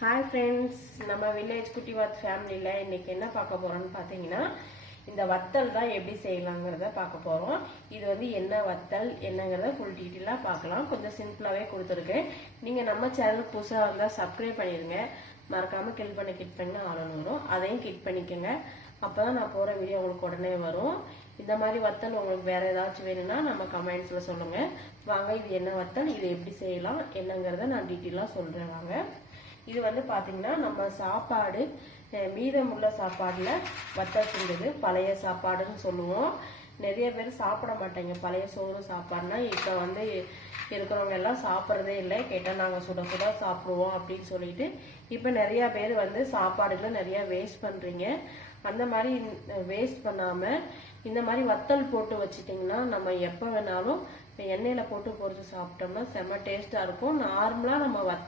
Hi friends, நம்ம village குட்டி வாத் ஃபேமிலியில் இன்றைக்கி என்ன பார்க்க போகிறோன்னு பார்த்தீங்கன்னா, இந்த வத்தல் தான் எப்படி செய்யலாங்கிறத பார்க்க போகிறோம். இது வந்து என்ன வத்தல் என்னங்கிறத ஃபுல் டீட்டெயிலாக பார்க்கலாம். கொஞ்சம் சிம்பிளாகவே கொடுத்துருக்கேன். நீங்கள் நம்ம சேனல் புதுசாக வந்தால் சப்ஸ்கிரைப் பண்ணிடுங்க. மறக்காமல் கிளிக் பண்ண ஆளணும் வரும், அதையும் கிளிக் பண்ணிக்கோங்க. அப்போ தான் நான் போகிற வீடியோ உங்களுக்கு உடனே வரும். இந்த மாதிரி வத்தல் உங்களுக்கு வேறு ஏதாச்சும் வேணும்னா நம்ம கமெண்ட்ஸில் சொல்லுங்கள். வாங்க, இது என்ன வத்தல், இது எப்படி செய்யலாம் என்னங்கிறத நான் டீட்டெயிலாக சொல்கிறேன். வாங்க. இது வந்து பார்த்தீங்கன்னா, நம்ம சாப்பாடு மீதமுள்ள சாப்பாடில் வத்தல் செஞ்சது பழைய சாப்பாடுன்னு சொல்லுவோம். நிறைய பேர் சாப்பிட மாட்டாங்க பழைய சோறு சாப்பாடுனா. இப்போ வந்து இருக்கிறவங்க எல்லாம் சாப்பிட்றதே இல்லை. கேட்டால் நாங்கள் சுட சுட சாப்பிடுவோம் அப்படின்னு சொல்லிட்டு இப்போ நிறையா பேர் வந்து சாப்பாடுகளை நிறையா வேஸ்ட் பண்ணுறீங்க. அந்த மாதிரி வேஸ்ட் பண்ணாமல் இந்த மாதிரி வத்தல் போட்டு வச்சிட்டிங்கன்னா நம்ம எப்போ வேணாலும் எண்ணெயில் போட்டு பொரிச்சு சாப்பிட்டோம்னா செம்ம டேஸ்ட்டாக இருக்கும். நார்மலாக நம்ம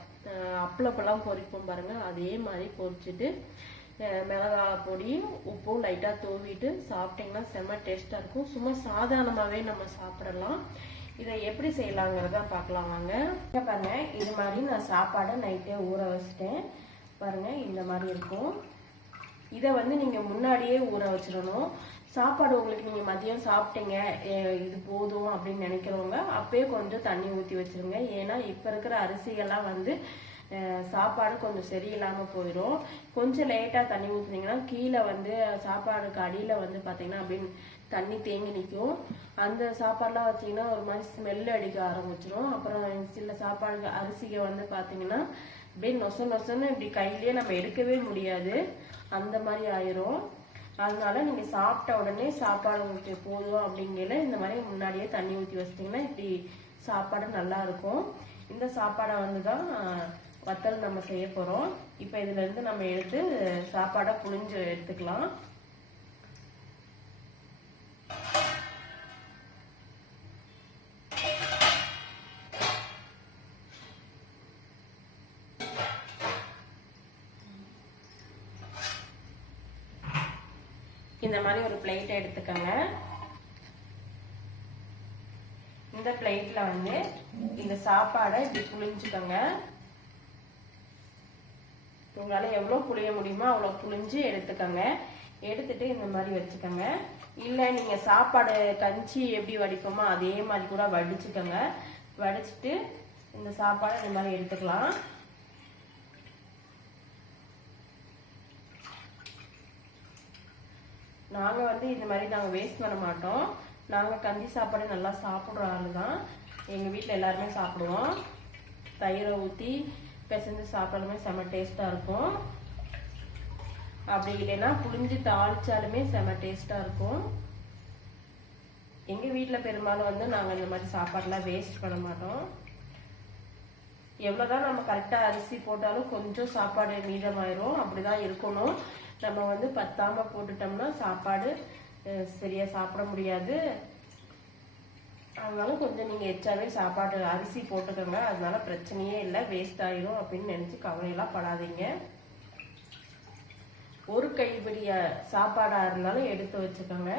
அப்பளப்பெல்லாம் பொரிப்போம் பாருங்கள், அதே மாதிரி பொரிச்சிட்டு மிளகாய் பொடியும் உப்பும் லைட்டாக தூவிட்டு சாப்பிட்டிங்கன்னா செம்ம டேஸ்ட்டாக இருக்கும். சும்மா சாதாரணமாகவே நம்ம சாப்பிடலாம். இதை எப்படி செய்யலாங்கிறத பார்க்கலாம் வாங்க. பாருங்க, இது மாதிரி நான் சாப்பாடை நைட்டே ஊற வச்சுட்டேன். பாருங்கள், இந்த மாதிரி இருக்கும். இதை வந்து நீங்கள் முன்னாடியே ஊற வச்சிடணும். சாப்பாடு உங்களுக்கு நீங்கள் மதியம் சாப்பிட்டீங்க, இது போதும் அப்படின்னு நினைக்கிறவங்க அப்பயே கொஞ்சம் தண்ணி ஊற்றி வச்சுருங்க. ஏன்னா இப்போ இருக்கிற அரிசிகள்லாம் வந்து சாப்பாடு கொஞ்சம் சரியில்லாமல் போயிடும். கொஞ்சம் லேட்டாக தண்ணி ஊற்றுனீங்கன்னா கீழே வந்து சாப்பாடுக்கு அடியில் வந்து பார்த்தீங்கன்னா அப்படின்னு தண்ணி தேங்கி நிற்கும். அந்த சாப்பாடெலாம் வச்சிங்கன்னா ஒரு மாதிரி ஸ்மெல் அடிக்க ஆரம்பிச்சிடும். அப்புறம் சில சாப்பாடு அரிசியை வந்து பார்த்தீங்கன்னா அப்படியே நொசன்னு இப்படி கையிலேயே நம்ம எடுக்கவே முடியாது, அந்த மாதிரி ஆயிரும். அதனால நீங்கள் சாப்பிட்ட உடனே சாப்பாடு உங்களுக்கு போதும் அப்படிங்கல இந்த மாதிரி முன்னாடியே தண்ணி ஊற்றி வச்சிட்டிங்கன்னா இப்படி சாப்பாடு நல்லா இருக்கும். இந்த சாப்பாடை வந்து தான் வத்தல் நம்ம செய்ய போகிறோம். இப்போ இதுலேருந்து நம்ம எடுத்து சாப்பாடை புழிஞ்சு எடுத்துக்கலாம். இந்த மாதிரி ஒரு பிளேட்டை எடுத்துக்கோங்க. இந்த பிளேட்ல வந்து இந்த சாப்பாடை இப்படி புழிஞ்சுக்கோங்க. உங்களால எவ்வளவு புளிய முடியுமோ அவ்வளோ புழிஞ்சு எடுத்துக்கோங்க. எடுத்துட்டு இந்த மாதிரி வச்சுக்கோங்க. இல்லை நீங்க சாப்பாடு கஞ்சி எப்படி வடிப்போமோ அதே மாதிரி கூட வடிச்சுக்கோங்க. வடிச்சிட்டு இந்த சாப்பாடை இந்த மாதிரி எடுத்துக்கலாம். நாங்கள் வந்து இந்த மாதிரி நாங்கள் வேஸ்ட் பண்ண மாட்டோம். நாங்கள் கஞ்சி சாப்பாடு நல்லா சாப்பிட்ற ஆள் தான். எங்கள் வீட்டில் எல்லாருமே சாப்பிடுவோம். தயிரை ஊற்றி பிசைஞ்சு சாப்பிட்டாலுமே செம்ம டேஸ்ட்டாக இருக்கும். அப்படி இல்லைன்னா புளிஞ்சு தாளிச்சாலுமே செம்ம டேஸ்ட்டாக இருக்கும். எங்கள் வீட்டில் பெரும்பாலும் வந்து நாங்கள் இந்த மாதிரி சாப்பாடெலாம் வேஸ்ட் பண்ண மாட்டோம். எவ்வளோதான் நம்ம கரெக்டாக அரிசி போட்டாலும் கொஞ்சம் சாப்பாடு மீதமாயிரும். அப்படி தான் இருக்கணும். நம்ம வந்து பத்தாம போட்டுட்டோம்னா சாப்பாடு சரியா சாப்பிட முடியாது. அதனால கொஞ்சம் நீங்க எச்சாவே சாப்பாடு அரிசி போட்டுக்கோங்க. அதனால பிரச்சனையே இல்லை, வேஸ்ட் ஆயிரும் அப்படின்னு நினைச்சு கவலையெல்லாம் படாதீங்க. ஒரு கைப்பிடி சாப்பாடா இருந்தாலும் எடுத்து வச்சுக்கோங்க.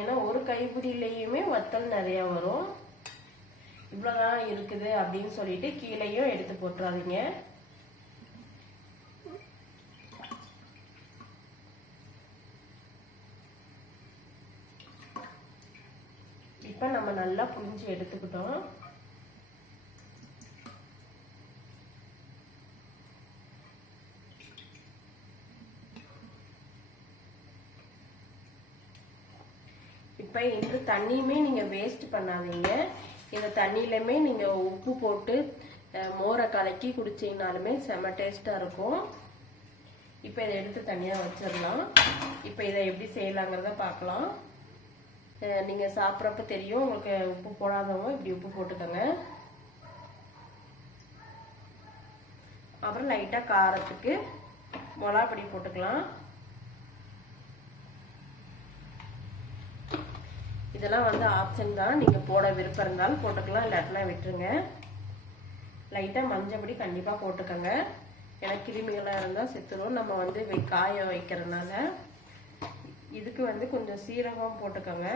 ஏன்னா ஒரு கைப்பிடியிலையுமே வத்தல் நிறைய வரும். இவ்வளவுதான் இருக்குது அப்படின்னு சொல்லிட்டு கீழேயும் எடுத்து போட்டுறாதீங்க. இப்போ நம்ம நல்லா புளிஞ்சு எடுத்துக்கிட்டோம். இப்போ இந்த தண்ணியுமே நீங்க வேஸ்ட் பண்ணாதீங்க. இந்த தண்ணியிலுமே நீங்க உப்பு போட்டு மோரை கலக்கி குடிச்சீங்கனாலுமே செம டேஸ்டா இருக்கும். இப்போ இதை எடுத்து தனியா வச்சிடலாம். இப்போ இதை எப்படி செய்யலாங்கிறத பார்க்கலாம். நீங்க சாப்பிட்றப்ப தெரியும் உங்களுக்கு. உப்பு போடாதவங்க இப்படி உப்பு போட்டுக்கோங்க. அப்புறம் லைட்டா காரத்துக்கு மிளகாப்பொடி போட்டுக்கலாம். இதெல்லாம் வந்து ஆப்ஷன் தான், நீங்க போட விருப்பம் இருந்தாலும் போட்டுக்கலாம், இல்லாட்டினா விட்டுருங்க. லைட்டா மஞ்சப்பொடி கண்டிப்பா போட்டுக்கோங்க. ஏன்னா கிருமிகளாக இருந்தால் செத்துரும் நம்ம வந்து காய வைக்கிறதுனால. இதுக்கு வந்து கொஞ்சம் சீரகம் போட்டுக்கோங்க.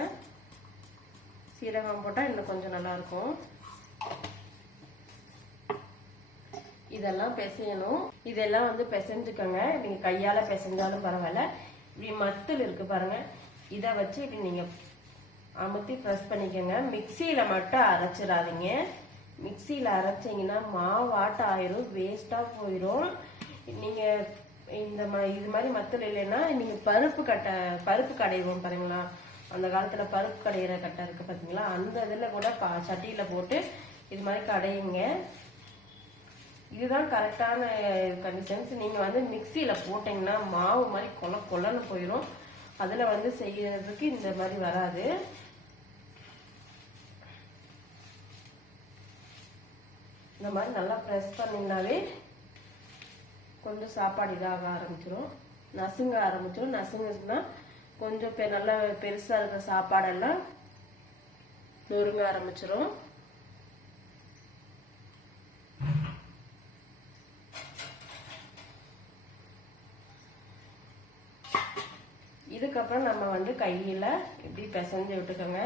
சீரகம் போட்டால் இன்னும் கொஞ்சம் நல்லா இருக்கும். இதெல்லாம் பிசையணும். இதெல்லாம் வந்து பிசைஞ்சுக்கோங்க. நீங்க கையால பிசைஞ்சாலும் பரவாயில்ல. இப்படி மத்தல் இருக்கு பாருங்க, இதை வச்சு இப்படி நீங்க அமுத்தி ப்ரெஸ் பண்ணிக்கோங்க. மிக்சியில மட்டும் அரைச்சிடாதீங்க. மிக்சியில அரைச்சிங்கன்னா மாவாட்டம் ஆயிரும், வேஸ்டா போயிடும். நீங்க இது மாதிரி மத்தல் இல்லைன்னா நீங்க பருப்பு கடைவோம் பாருங்களா, அந்த காலத்துல பருப்பு கடையிற கட்டை இருக்கு பாத்தீங்களா, அந்த இதுல கூட சட்டியில போட்டு இது மாதிரி கடையுங்க. இதுதான் கரெக்டான கண்டிஷன்ஸ். நீங்க வந்து மிக்சியில போட்டீங்கன்னா மாவு மாதிரி கொலன்னு போயிடும். அதுல வந்து செய்யறதுக்கு இந்த மாதிரி வராது. இந்த மாதிரி நல்லா ப்ரெஸ் பண்ணிங்கனாவே கொஞ்சம் சாப்பாடு இதாக ஆரம்பிச்சிடும், நசுங்க ஆரம்பிச்சிடும். நசுங்குன்னா கொஞ்சம் நல்லா பெருசா இருக்கிற சாப்பாடெல்லாம் நொறுங்க ஆரம்பிச்சிடும். இதுக்கப்புறம் நம்ம வந்து கையில இப்படி பிசைஞ்சு விட்டுக்கோங்க.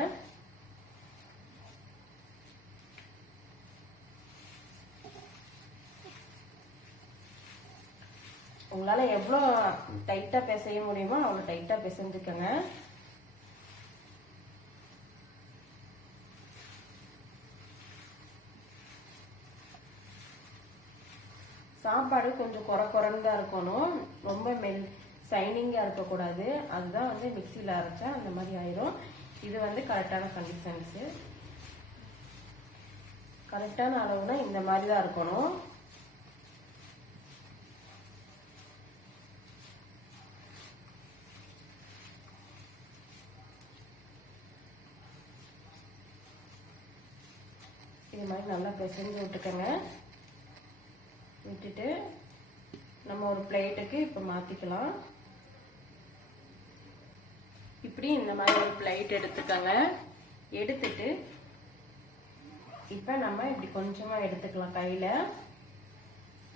உங்களால எவ்வளோ டைட்டா பிசைய முடியுமோ அவ்வளோ டைட்டா பிசைஞ்சுக்கோங்க. சாப்பாடு கொஞ்சம் குறைன்னு தான் இருக்கணும், ரொம்ப சைனிங்கா இருக்கக்கூடாது. அதுதான் வந்து மிக்சியில அரைச்சா அந்த மாதிரி ஆயிரும். இது வந்து கரெக்டான கண்டிஷன்ஸ். கரெக்டான அளவுனா இந்த மாதிரி தான் இருக்கணும். இது மாதிரி நல்லா பிசைஞ்சு விட்டுக்கோங்க. விட்டுட்டு நம்ம ஒரு பிளேட்டுக்கு இப்போ மாற்றிக்கலாம். இப்படி இந்த மாதிரி ஒரு பிளேட் எடுத்துக்கோங்க. எடுத்துட்டு இப்போ நம்ம இப்படி கொஞ்சமாக எடுத்துக்கலாம்.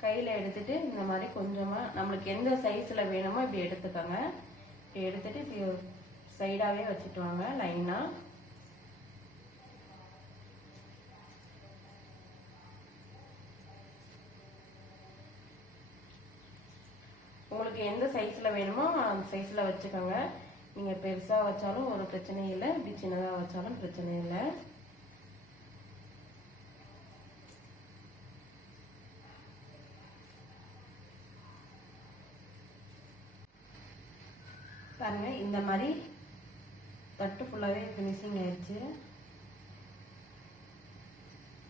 கையில் எடுத்துட்டு இந்த மாதிரி கொஞ்சமாக நம்மளுக்கு எந்த சைஸில் வேணுமோ இப்படி எடுத்துக்கோங்க. இப்படி எடுத்துட்டு இப்படி ஒரு சைடாகவே வச்சுட்டு வாங்க லைனாக. உங்களுக்கு எந்த சைஸ்ல வேணுமோ அந்த சைஸ்ல வச்சுக்கோங்க. நீங்க பெருசா வச்சாலும் ஒரு பிரச்சனை இல்லை, இப்படி சின்னதா வச்சாலும் பிரச்சனை இல்லை. பாருங்க, இந்த மாதிரி தட்டு ஃபுல்லாவே ஃபினிஷிங் ஆயிடுச்சு.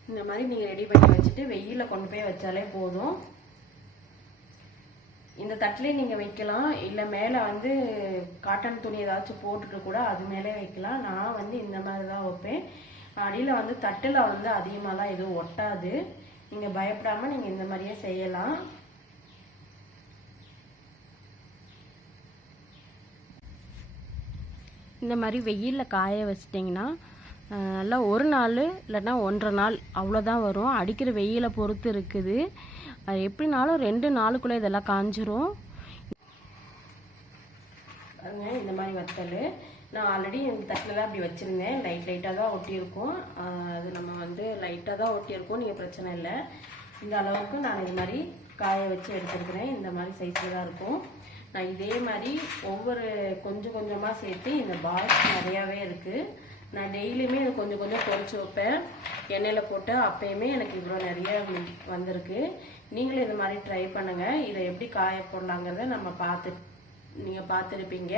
இந்த மாதிரி நீங்க ரெடி பண்ணி வச்சுட்டு வெயில கொண்டு போய் வச்சாலே போதும். இந்த தட்டிலே நீங்க வைக்கலாம், இல்ல மேல வந்து காட்டன் துணி ஏதாச்சும் போட்டுட்டு கூட அது மேலே வைக்கலாம். நான் வந்து இந்த மாதிரி தான் வைப்பேன். அடியில வந்து தட்டுல வந்து அதிகமாலாம் எதுவும் ஒட்டாது. நீங்க பயப்படாம நீங்க இந்த மாதிரியே செய்யலாம். இந்த மாதிரி வெயில்ல காய வச்சிட்டிங்கன்னா நல்லா ஒரு நாள் இல்லைன்னா 1.5 நாள் அவ்வளோதான் வரும். அடிக்கிற வெயிலை பொறுத்து இருக்குது. அது எப்படினாலும் 2 நாளுக்குள்ளே இதெல்லாம் காஞ்சிரும். இந்த மாதிரி வத்தல் நான் ஆல்ரெடி இந்த தட்டில் தான் அப்படி வச்சுருந்தேன். லைட்டாக தான் ஒட்டியிருக்கும். அது நம்ம வந்து லைட்டாக தான் ஒட்டியிருக்கோம், நீங்கள் பிரச்சனை இல்லை. இந்த அளவுக்கு நான் இது மாதிரி காய வச்சு எடுத்துருக்கிறேன். இந்த மாதிரி சைஸில் தான் இருக்கும். நான் இதே மாதிரி ஒவ்வொரு கொஞ்சமாக சேர்த்து இந்த பால்ஸ் நிறையாவே இருக்குது. நான் டெய்லியுமே இது கொஞ்சம் பொரிச்சு வைப்பேன் எண்ணெயில் போட்டு. அப்பயுமே எனக்கு இவ்வளோ நிறைய வந்திருக்கு. நீங்களும் இது மாதிரி ட்ரை பண்ணுங்கள். இதை எப்படி காய போடலாங்கிறத நீங்கள் பார்த்துருப்பீங்க.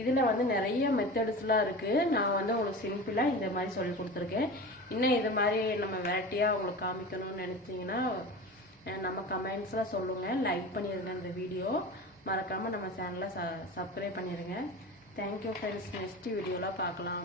இதில் வந்து நிறைய மெத்தட்ஸ்லாம் இருக்குது. நான் வந்து உங்களுக்கு சிம்பிளாக இந்த மாதிரி சொல்லி கொடுத்துருக்கேன். இன்னும் இது மாதிரி நம்ம வெரைட்டியாக உங்களுக்கு காமிக்கணும்னு நினச்சிங்கன்னா நம்ம கமெண்ட்ஸில் சொல்லுங்கள். லைக் பண்ணிடுங்க இந்த வீடியோ. மறக்காமல் நம்ம சேனலை சப்ஸ்கிரைப் பண்ணிடுங்க. Thank you friends. நெக்ஸ்ட் வீடியோவில் பார்க்கலாம்.